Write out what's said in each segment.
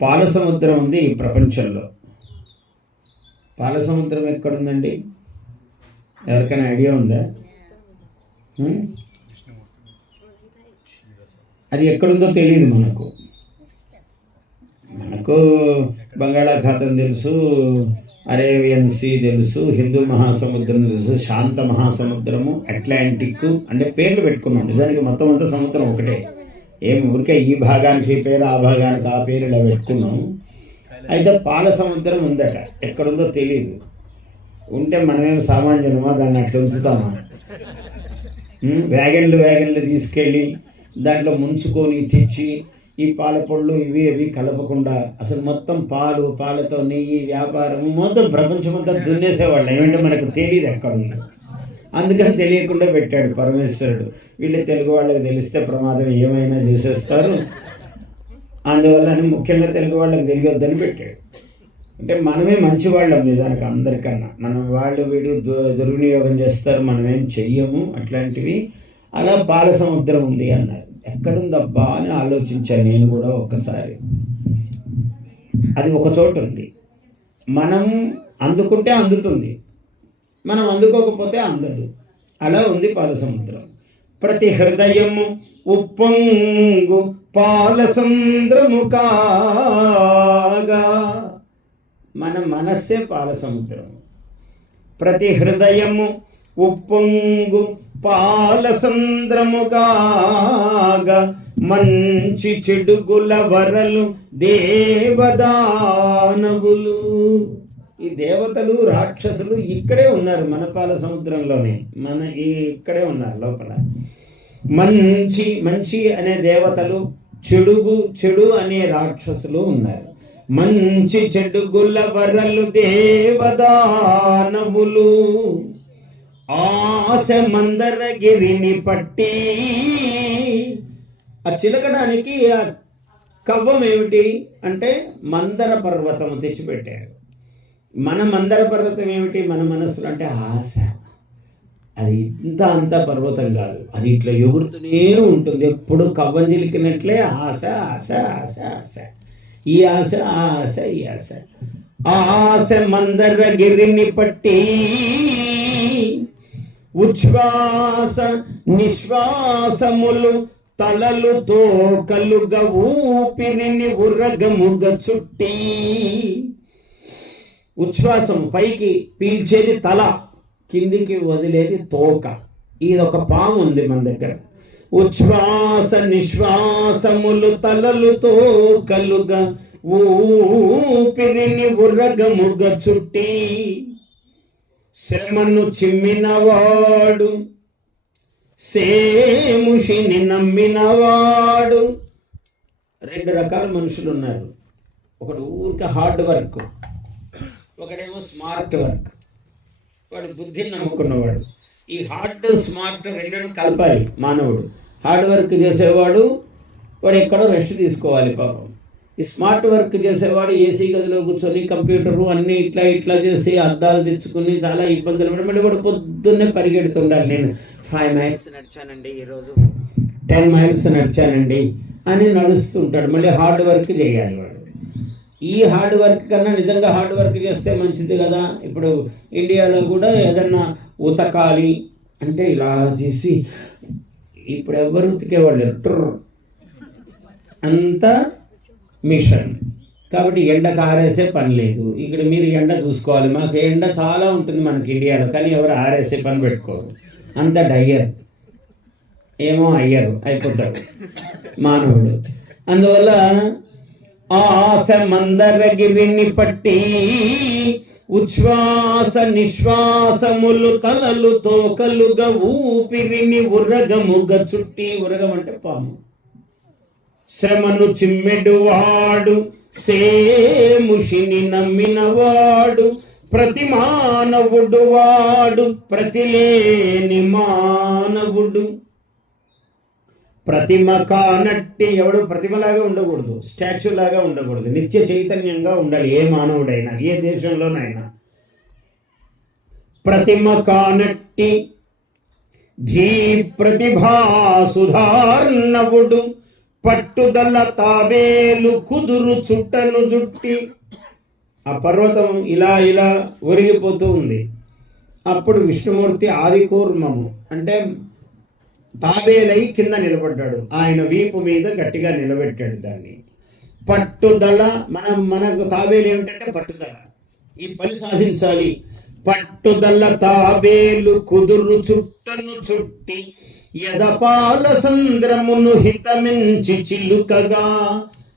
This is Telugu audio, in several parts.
పాల సముద్రం ఉంది ఈ ప్రపంచంలో. పాల సముద్రం ఎక్కడుందండి? ఎవరికైనా ఐడియా ఉందా? అది ఎక్కడుందో తెలియదు మనకు. బంగాళాఖాతం తెలుసు, అరేబియన్ సీ తెలుసు, హిందూ మహాసముద్రం తెలుసు, శాంత మహాసముద్రము, అట్లాంటిక్ అంటే పేర్లు పెట్టుకున్నాం. నిజానికి మొత్తం అంతా సముద్రం ఒకటే. ఏమి ఊరికే ఈ భాగానికి ఈ పేరు, ఆ భాగానికి ఆ పేరు ఇలా పెట్టుకున్నాం. అయితే పాల సముద్రం ఉందట, ఎక్కడుందో తెలియదు. ఉంటే మనమేం సామాన్యులమా దాన్ని అట్లా ఉంచుతామా? వ్యాగన్లు తీసుకెళ్ళి దాంట్లో ముంచుకొని తెచ్చి ఈ పాల పొళ్ళు ఇవి కలపకుండా అసలు మొత్తం పాలతో నెయ్యి వ్యాపారం మొత్తం ప్రపంచమంతా దున్నేసేవాళ్ళు. ఏమంటే మనకు తెలియదు ఎక్కడుందో. అందుకని తెలియకుండా పెట్టాడు పరమేశ్వరుడు. వీళ్ళు తెలుగు వాళ్ళకి తెలిస్తే ప్రమాదం, ఏమైనా చేసేస్తారు, అందువల్ల ముఖ్యంగా తెలుగు వాళ్ళకి తెలియొద్దని పెట్టాడు. అంటే మనమే మంచివాళ్ళం నిజానికి అందరికన్నా. మనం వీడు దుర్వినియోగం చేస్తారు, మనమేం చెయ్యము అట్లాంటివి. అలా పాల సముద్రం ఉంది అన్నారు. ఎక్కడుందబ్బా అని ఆలోచించాను నేను కూడా ఒక్కసారి. అది ఒక చోటు ఉంది. మనం అందుకుంటే అందుతుంది, మనం అందుకోకపోతే అందదు. అలా ఉంది పాల సముద్రం. ప్రతి హృదయము ఉప్పొంగు పాల సముద్రము కాగా, మన మనస్సే పాల సముద్రం. ప్రతి హృదయము ఉప్పొంగు పాల సముద్రముగాగా, మంచి చెడుగుల వరలు దేవదానవులు. ఈ దేవతలు రాక్షసులు ఇక్కడే ఉన్నారు, మన పాల సముద్రంలోనే, ఇక్కడే ఉన్నారు లోపల. మంచి అనే దేవతలు, చెడు అనే రాక్షసులు ఉన్నారు. మంచి చెడుగుల వరలు దేవదానవులు, ఆశ మందరగిరిని పట్టి. ఆ చిలకడానికి ఆ కవ్వం ఏమిటి అంటే మందర పర్వతము తెచ్చిపెట్టారు. మన మందర పర్వతం ఏమిటి? మన మనస్సులో అంటే ఆశ. అది అంత పర్వతం కాదు, అది ఇట్లా ఎగురుతూనే ఉంటుంది ఎప్పుడు. కవ్వం చిలికినట్లే ఆశ ఆశ ఆశ ఆశ, ఈ ఆశ ఆ ఆశ ఈ ఆశ. ఆశ మందరగిరిని పట్టి, ఉచ్ఛ్వాస నిశ్వాసములు తలలు తోకలుగా ఊపిరిని ఉరగముగ చుట్టి. ఉచ్ఛ్వాసం పైకి పీల్చేది తల, కిందికి వదిలేది తోక. ఇది ఒక పాము ఉంది మన దగ్గర. ఉచ్ఛ్వాస నిశ్వాసములు తలలు తోకలుగా ఊపిరిని ఉరగముగ చుట్టి. శ్రమను చిమ్మినవాడు, సేముషిని నమ్మినవాడు. రెండు రకాల మనుషులు ఉన్నారు. ఒకడు ఊరికే హార్డ్ వర్క్, ఒకడేమో స్మార్ట్ వర్క్. వాడు బుద్ధిని నమ్ముకున్నవాడు. ఈ హార్డ్ స్మార్ట్ రెండును కలపాలి మానవుడు. హార్డ్ వర్క్ చేసేవాడు వాడు ఎక్కడో రెస్ట్ తీసుకోవాలి పాపం. ఈ స్మార్ట్ వర్క్ చేసేవాడు ఏసీ గదిలో కూర్చొని కంప్యూటరు అన్నీ ఇట్లా చేసి అద్దాలు తెచ్చుకుని చాలా ఇబ్బందులు పడి మళ్ళీ కూడా పొద్దున్నే పరిగెడుతుండాలి. నేను 5 మైల్స్ నడిచానండి ఈరోజు, 10 మైల్స్ నడిచానండి అని నడుస్తుంటాడు. మళ్ళీ హార్డ్ వర్క్ చేయాలి వాడు. ఈ హార్డ్ వర్క్ కన్నా నిజంగా హార్డ్ వర్క్ చేస్తే మంచిది కదా. ఇప్పుడు ఇండియాలో కూడా ఏదన్నా ఉతకాలి అంటే ఇలా తీసి, ఇప్పుడు ఎవరు ఉతికేవాళ్ళు అంతా మిషన్. కాబట్టి ఎండకు ఆరేసే పని లేదు. ఇక్కడ మీరు ఎండ చూసుకోవాలి. మాకు ఎండ చాలా ఉంటుంది మనకి ఇండియాలో, కానీ ఎవరు ఆరేసే పని పెట్టుకోరు. అంత డయ్యర్ ఏమో అయ్యరు అయిపోతాడు మానవుడు. అందువల్ల ఆశ మందరగిరిని పట్టి, ఉచ్ఛ్వాస నిశ్వాసములు తలలు తోకలుగా ఊపిరిని ఉరగముగ చుట్టి. ఉరగం అంటే పాము. శ్రమను చిమ్మెడువాడు, సేముషిని నమ్మినవాడు. ప్రతి మానవుడు వాడు, ప్రతిలేని మానవుడు. ప్రతిమ కానట్టి, ఎవడు ప్రతిమలాగా ఉండకూడదు, స్టాచ్యూ లాగా ఉండకూడదు, నిత్య చైతన్యంగా ఉండాలి ఏ మానవుడైనా, ఏ దేశంలోనైనా. ప్రతిమ కానట్టి ధీ ప్రతిభా సుధార్ణవుడు, పట్టుదల తాబేలు కుదురు చుట్టను జుట్టి. ఆ పర్వతం ఇలా ఇలా ఒరిగిపోతూ ఉంది. అప్పుడు విష్ణుమూర్తి ఆదికూర్మము అంటే తాబేలై కింద నిలబడ్డాడు. ఆయన వీపు మీద గట్టిగా నిలబెట్టాడు దాన్ని. పట్టుదల మనకు తాబేలు ఏమిటంటే పట్టుదల, ఈ పని సాధించాలి. పట్టుదల తాబేలు కుదురు చుట్టను చుట్టి యదపాల సంద్రమును హితమించి చిలుకగా.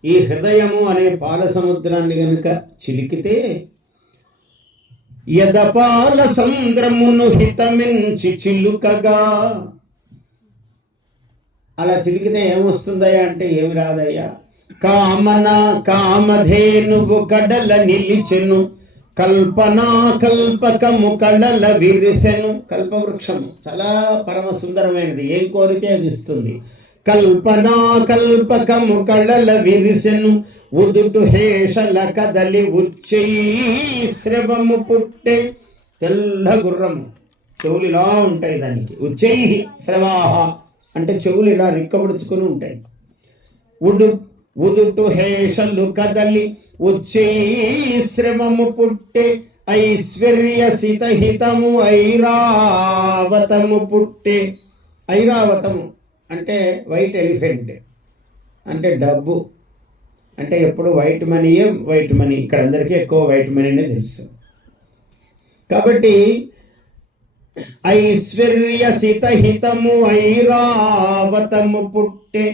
ఈ హృదయము అనే పాల సముద్రాన్ని గనుక చిలికితే యదపాల సంద్రమును హితమించి చిలుకగా. అలా చిలికితే ఏమొస్తుందయ్యా అంటే ఏమి రాదయ్యా. కామన కామధేనువు కడల నిలిచెను, కల్పనా కల్పకము కళల విరిసెను. కల్పవృక్షము చాలా పరమ సుందరమైనది, ఏం కోరితే అది ఇస్తుంది. కల్పనా కల్పకము కళల విరిసెను, ఉదుటు హేషల కదలి ఉచ్చెయి శ్రవము పుట్టే. తెల్ల గుర్రము, చెవులు ఇలా ఉంటాయి దానికి. ఉచ్చెయి శ్రవాహ అంటే చెవులు ఇలా రిక్కబడుచుకొని ఉంటాయి. ఉదుటు హేషలు కదలి ఉచ్చెయి శ్రవము పుట్టే, ఐశ్వర్య సితహితము ఐరావతము పుట్టే. ఐరావతము అంటే వైట్ ఎలిఫెంట్ అంటే డబ్బు, అంటే ఎప్పుడు వైట్ మనీయే వైట్ మనీ. ఇక్కడ అందరికీ ఎక్కువ వైట్ మనీనే తెలుసు. కాబట్టి ఐశ్వర్య సితహితము ఐరావతము పుట్టే,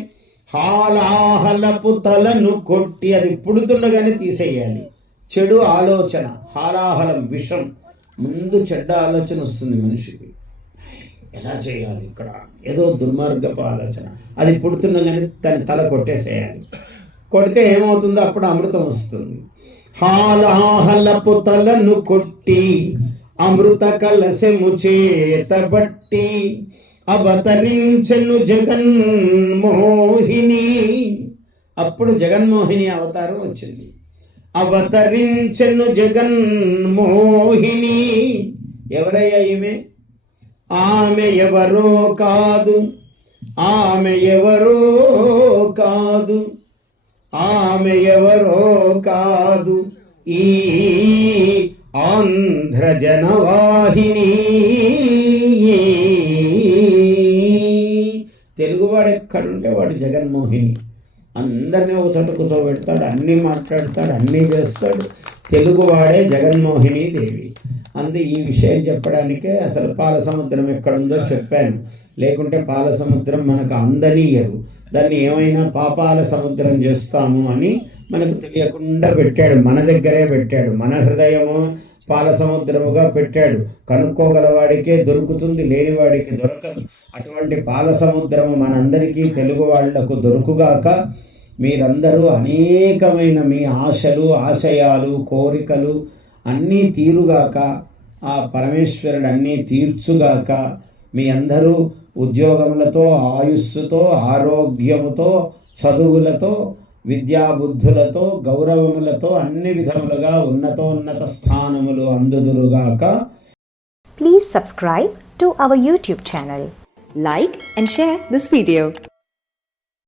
హాలాహలపు తలను కొట్టి. అది పుడుతుండగానే తీసేయాలి. చెడు ఆలోచన, హాలాహలం విషం. ముందు చెడ్డ ఆలోచన వస్తుంది మనిషికి, ఎలా చేయాలి, ఇక్కడ ఏదో దుర్మార్గపు ఆలోచన. అది పుడుతుండగానే దాని తల కొట్టేసేయాలి. కొడితే ఏమవుతుందో అప్పుడు అమృతం వస్తుంది. హాలాహలపు తలను కొట్టి అమృత కలశము చేతబట్టి అవతరించెను జగన్మోహిని. అప్పుడు జగన్మోహిని అవతారం వచ్చింది. అవతరించెను జగన్మోహిని. ఎవరయ్యా ఈమె? ఆమె ఎవరో కాదు, ఆమె ఎవరో కాదు, ఆమె ఎవరో కాదు, ఈ ఆంధ్ర జనవాహిని. తెలుగువాడు ఎక్కడుంటే వాడు జగన్మోహిని. అందరినీ ఒక చోట కూర్చోబెడతాడు, అన్నీ మాట్లాడతాడు, అన్నీ చేస్తాడు. తెలుగువాడే జగన్మోహిని దేవి. అందు ఈ విషయం చెప్పడానికే అసలు పాల సముద్రం ఎక్కడుందో చెప్పాను. లేకుంటే పాల సముద్రం మనకు అందనీయరు. దాన్ని ఏమైనా పాపాల సముద్రం చేస్తాము అని మనకు తెలియకుండా పెట్టాడు, మన దగ్గరే పెట్టాడు. మన హృదయము పాల సముద్రముగా పెట్టాడు. కనుక్కోగలవాడికే దొరుకుతుంది, లేనివాడికి దొరకదు. అటువంటి పాల సముద్రము మనందరికీ తెలుగు వాళ్లకు దొరుకుగాక. మీరందరూ అనేకమైన మీ ఆశలు, ఆశయాలు, కోరికలు అన్నీ తీరుగాక. ఆ పరమేశ్వరుడు అన్నీ తీర్చుగాక. మీ అందరూ ఉద్యోగములతో, ఆయుస్సుతో, ఆరోగ్యముతో, చదువులతో, విద్యాబుద్ధులతో, గౌరవములతో అన్ని విధములుగా ఉన్నతోన్నత స్థానములు అందుదురుగాక. Please subscribe to our YouTube channel. Like and share this video.